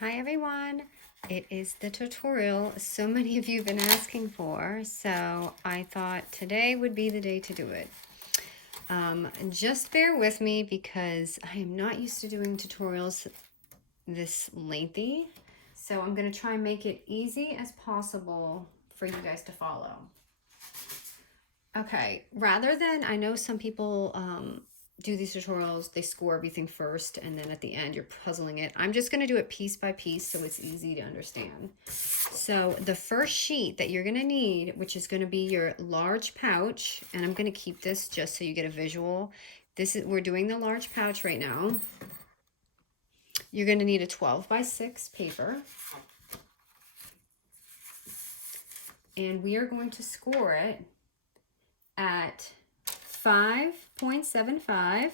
Hi everyone, it is the tutorial so many of you have been asking for, so I thought today would be the day to do it. Just bear with me because I am not used to doing tutorials this lengthy, so I'm going to try and make it easy as possible for you guys to follow. Okay, rather than, I know some people do these tutorials, they score everything first and then at the end you're puzzling it. I'm just going to do it piece by piece so it's easy to understand. So the first sheet that you're going to need, which is going to be your large pouch, and I'm going to keep this just so you get a visual. We're doing the large pouch right now. You're going to need a 12x6 paper. And we are going to score it at 5.75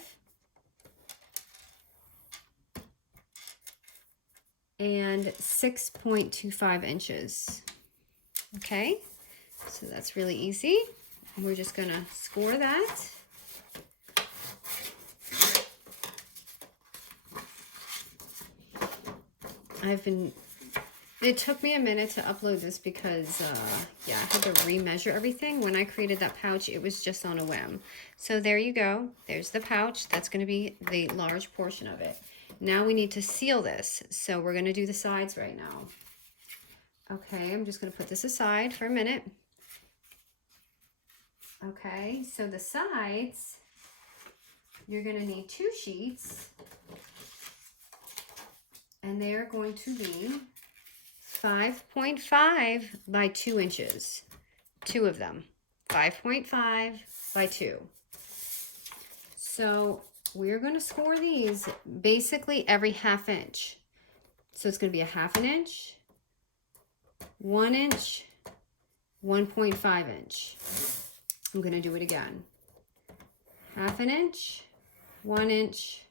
and 6.25 inches. Okay, so that's really easy. We're just gonna score that. It took me a minute to upload this because, yeah, I had to remeasure everything. When I created that pouch, it was just on a whim. So there you go. There's the pouch. That's going to be the large portion of it. Now we need to seal this. So we're going to do the sides right now. Okay, I'm just going to put this aside for a minute. Okay, so the sides, you're going to need 2 sheets. And they are going to be 5.5 by 2 inches. 2 of them. 5.5 by 2. So we're going to score these basically every ½ inch. So it's going to be a ½ inch, 1 inch, 1.5 inch. I'm going to do it again. ½ inch, 1 inch,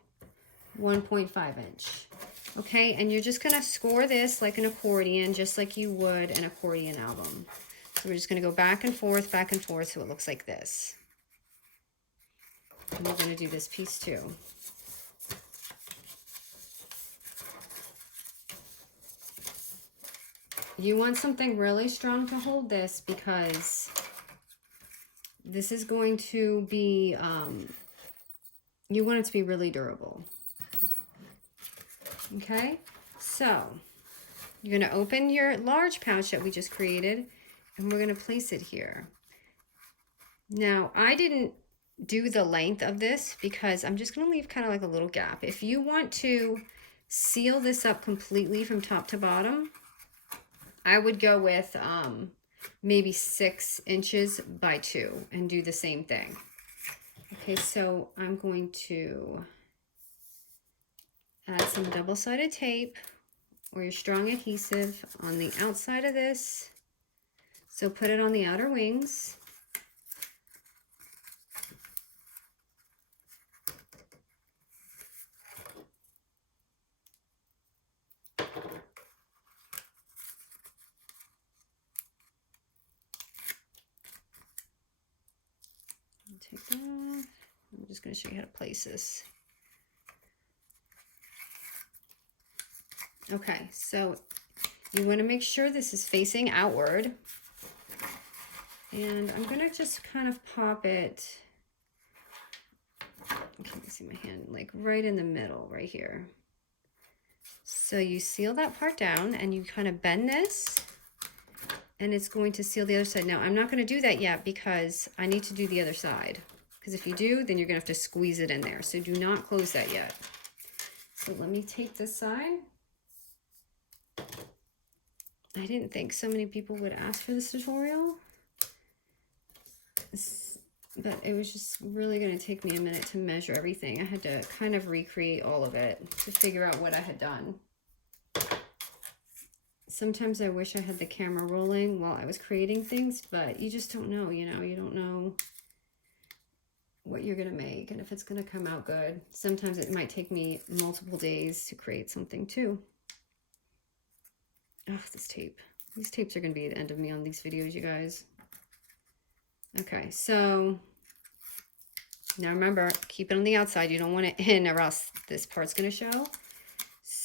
1.5 inch. Okay, and you're just gonna score this like an accordion, just like you would an accordion album. So we're just gonna go back and forth, so it looks like this. And we're gonna do this piece too. You want something really strong to hold this because this is going to be, you want it to be really durable. Okay, so you're going to open your large pouch that we just created and we're going to place it here. Now, I didn't do the length of this because I'm just going to leave kind of like a little gap. If you want to seal this up completely from top to bottom, I would go with maybe 6 inches by 2 and do the same thing. Okay, so I'm going to add some double-sided tape or your strong adhesive on the outside of this. So put it on the outer wings. Take that off. I'm just going to show you how to place this. Okay, so you want to make sure this is facing outward. And I'm going to just kind of pop it, you can see my hand, like right in the middle, right here. So you seal that part down and you kind of bend this and it's going to seal the other side. Now, I'm not going to do that yet because I need to do the other side. Because if you do, then you're going to have to squeeze it in there. So do not close that yet. So let me take this side. I didn't think so many people would ask for this tutorial, but it was just really going to take me a minute to measure everything. I had to kind of recreate all of it to figure out what I had done. Sometimes I wish I had the camera rolling while I was creating things, but you just don't know, you know, you don't know what you're going to make and if it's going to come out good. Sometimes it might take me multiple days to create something too. Oh, this tape. These tapes are going to be the end of me on these videos, you guys. Okay, so now remember, keep it on the outside. You don't want it in or else this part's going to show.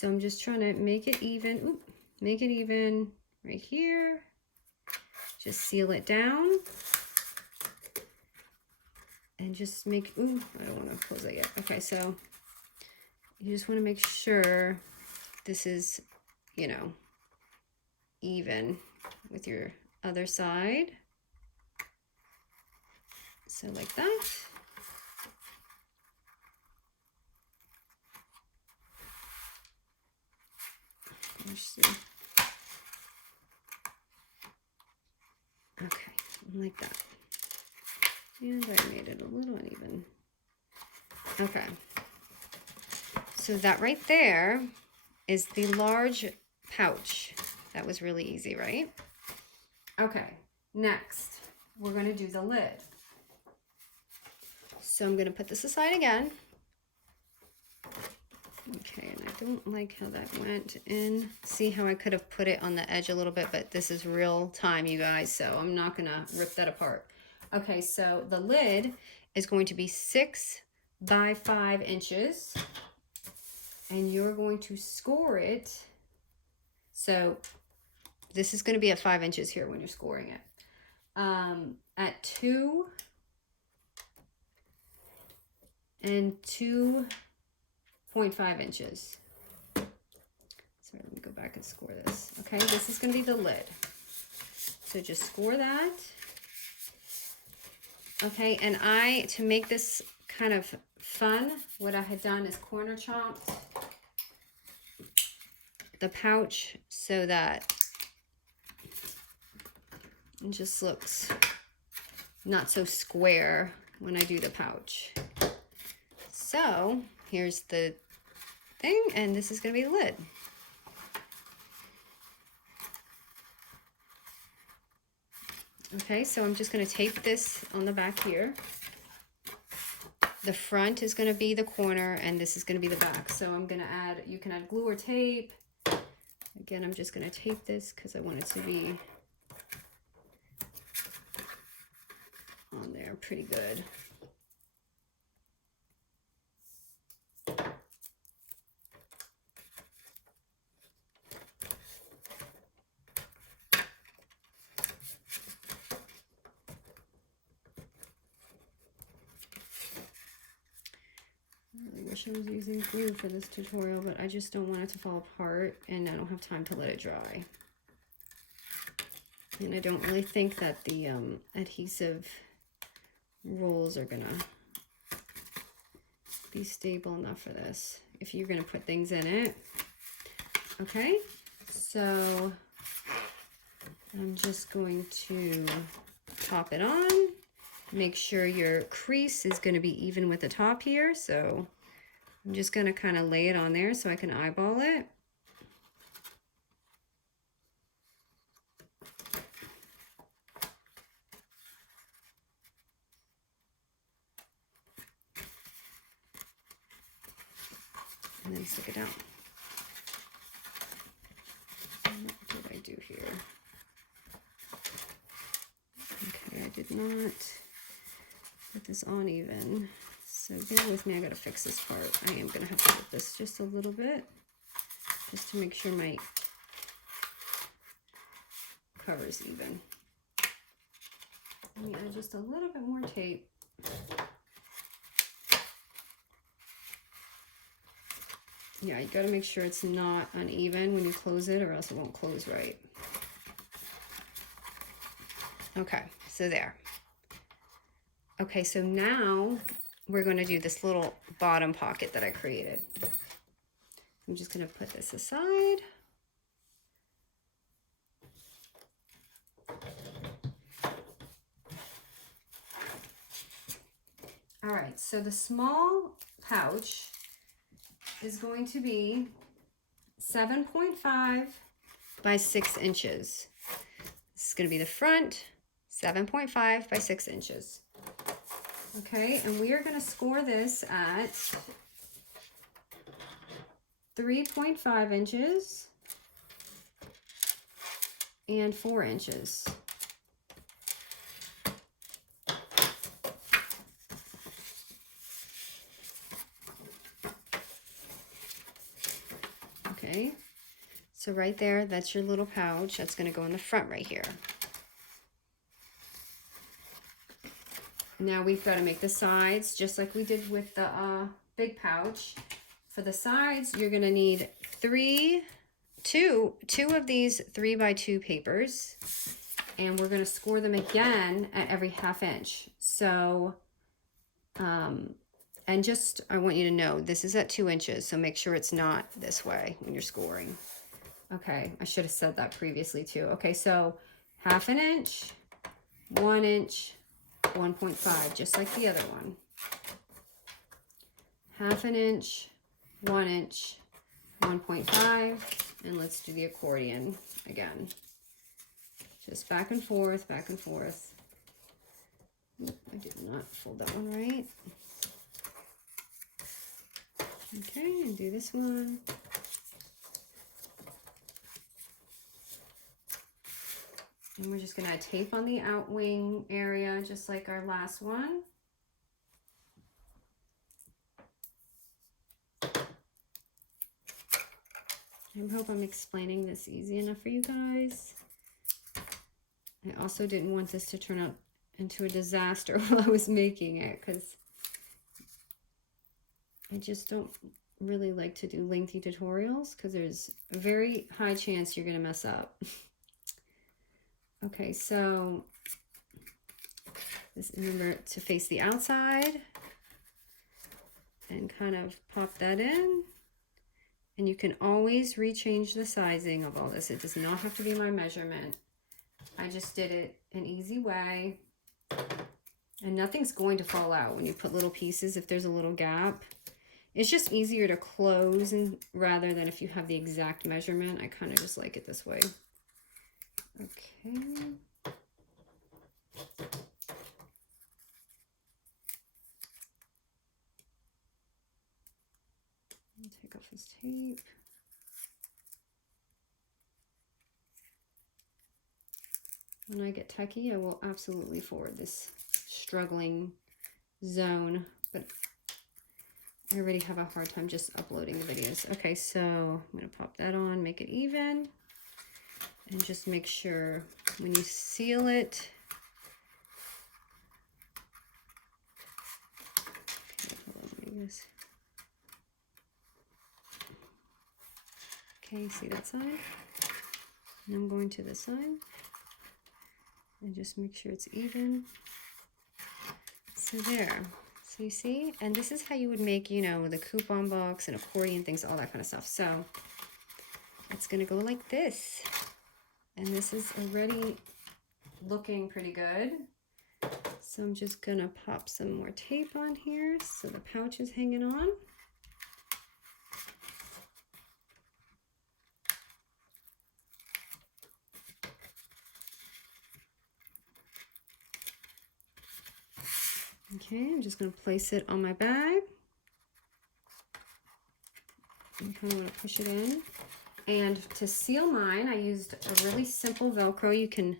So I'm just trying to make it even. Oop, make it even right here. Just seal it down. And just make, ooh, I don't want to close that yet. Okay, so you just want to make sure this is, you know, even with your other side. So like that. Let's see. Okay, like that. And I made it a little uneven. Okay. So that right there is the large pouch. That was really easy, right? Okay, next we're going to do the lid. So I'm going to put this aside again. Okay, and I don't like how that went in. See how I could have put it on the edge a little bit, but this is real time, you guys, so I'm not going to rip that apart. Okay, so the lid is going to be 6 by 5 inches. And you're going to score it. So this is going to be at 5 inches here when you're scoring it. At 2 and 2.5 inches. Sorry, let me go back and score this. Okay, this is going to be the lid. So just score that. Okay, and to make this kind of fun, what I had done is corner chopped the pouch so that it just looks not so square when I do the pouch. So here's the thing, and this is going to be the lid. Okay, so I'm just going to tape this on the back here. The front is going to be the corner, and this is going to be the back. So I'm going to add, you can add glue or tape. Again, I'm just going to tape this because I want it to be on there pretty good. I wish I was using glue for this tutorial, but I just don't want it to fall apart, and I don't have time to let it dry. And I don't really think that the adhesive rolls are gonna be stable enough for this if you're gonna put things in it. Okay, so I'm just going to pop it on. Make sure your crease is going to be even with the top here. So I'm just going to kind of lay it on there so I can eyeball it. And then stick it down. What did I do here? Okay, I did not put this on even. So bear with me, I gotta fix this part. I am gonna have to put this just a little bit, just to make sure my cover's even. Let me add just a little bit more tape. Yeah, you gotta make sure it's not uneven when you close it, or else it won't close right. Okay, so there. Okay, so now we're going to do this little bottom pocket that I created. I'm just going to put this aside. All right, so the small pouch is going to be 7.5 by 6 inches. This is going to be the front, 7.5 by 6 inches. Okay, and we are going to score this at 3.5 inches and 4 inches. Okay, so right there, that's your little pouch. That's going to go in the front right here. Now we've got to make the sides just like we did with the big pouch. For the sides, you're going to need two of these 3x2 papers, and we're going to score them again at every 1/2 inch. So, and just, I want you to know, this is at 2 inches, so make sure it's not this way when you're scoring. Okay, I should have said that previously too. Okay, so 1/2 inch, 1 inch, 1.5, just like the other one. 1/2 inch, 1 inch, 1.5, and let's do the accordion again. Just back and forth, back and forth. Oop, I did not fold that one right. Okay, and do this one. And we're just going to add tape on the out wing area, just like our last one. I hope I'm explaining this easy enough for you guys. I also didn't want this to turn out into a disaster while I was making it, because I just don't really like to do lengthy tutorials, because there's a very high chance you're going to mess up. Okay, so just remember to face the outside and kind of pop that in. And you can always rechange the sizing of all this. It does not have to be my measurement. I just did it an easy way. And nothing's going to fall out when you put little pieces if there's a little gap. It's just easier to close and rather than if you have the exact measurement. I kind of just like it this way. Okay. Take off this tape. When I get techie, I will absolutely forward this struggling zone, but I already have a hard time just uploading the videos. Okay, so I'm going to pop that on, make it even, and just make sure when you seal it, okay, hold on, let me do this. Okay, see that side? And I'm going to this side. And just make sure it's even. So there. So you see? And this is how you would make, you know, the coupon box and accordion things, all that kind of stuff. So it's going to go like this. And this is already looking pretty good. So I'm just going to pop some more tape on here so the pouch is hanging on. Okay, I'm just going to place it on my bag. You kind of want to push it in. And to seal mine, I used a really simple Velcro. You can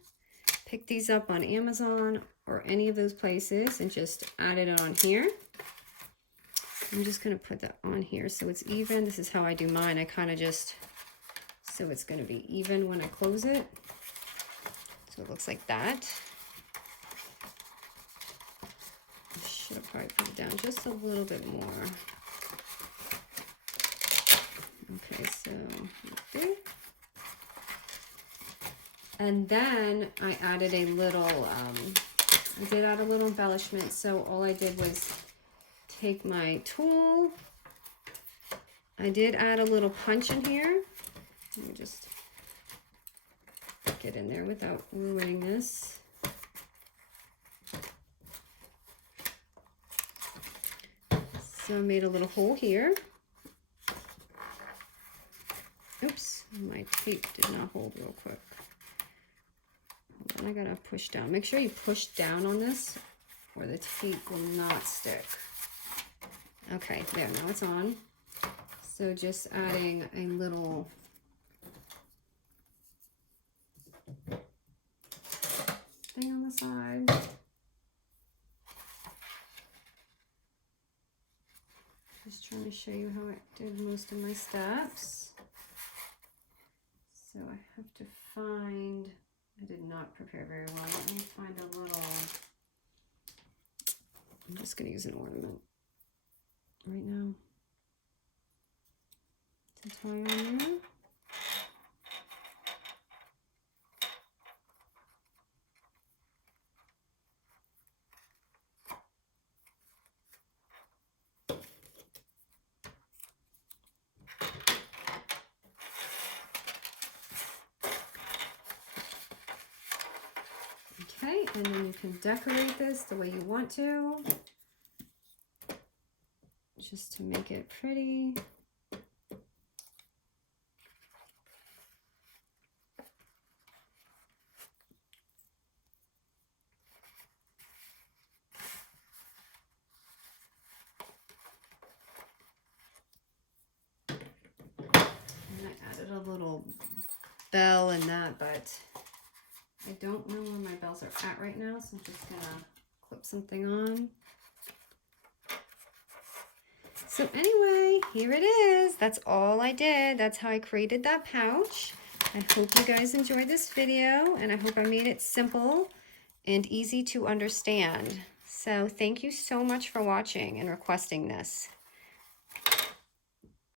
pick these up on Amazon or any of those places and just add it on here. I'm just going to put that on here so it's even. This is how I do mine. I kind of just, so it's going to be even when I close it. So it looks like that. I should have probably put it down just a little bit more. Okay, so okay. And then I added a little, I did add a little embellishment. So all I did was take my tool. I did add a little punch in here. Let me just get in there without ruining this. So I made a little hole here. Oops, my tape did not hold real quick. Hold on, I gotta push down. Make sure you push down on this or the tape will not stick. Okay, there, now it's on. So just adding a little thing on the side. Just trying to show you how I did most of my steps. So I have to find, I did not prepare very well. Let me find a little, I'm just going to use an ornament right now. Some twine on there. Okay, and then you can decorate this the way you want to, just to make it pretty. And I added a little bell in that, but I don't know where my bells are at right now, so I'm just gonna clip something on. So anyway, here it is. That's all I did. That's how I created that pouch. I hope you guys enjoyed this video, and I hope I made it simple and easy to understand. So thank you so much for watching and requesting this.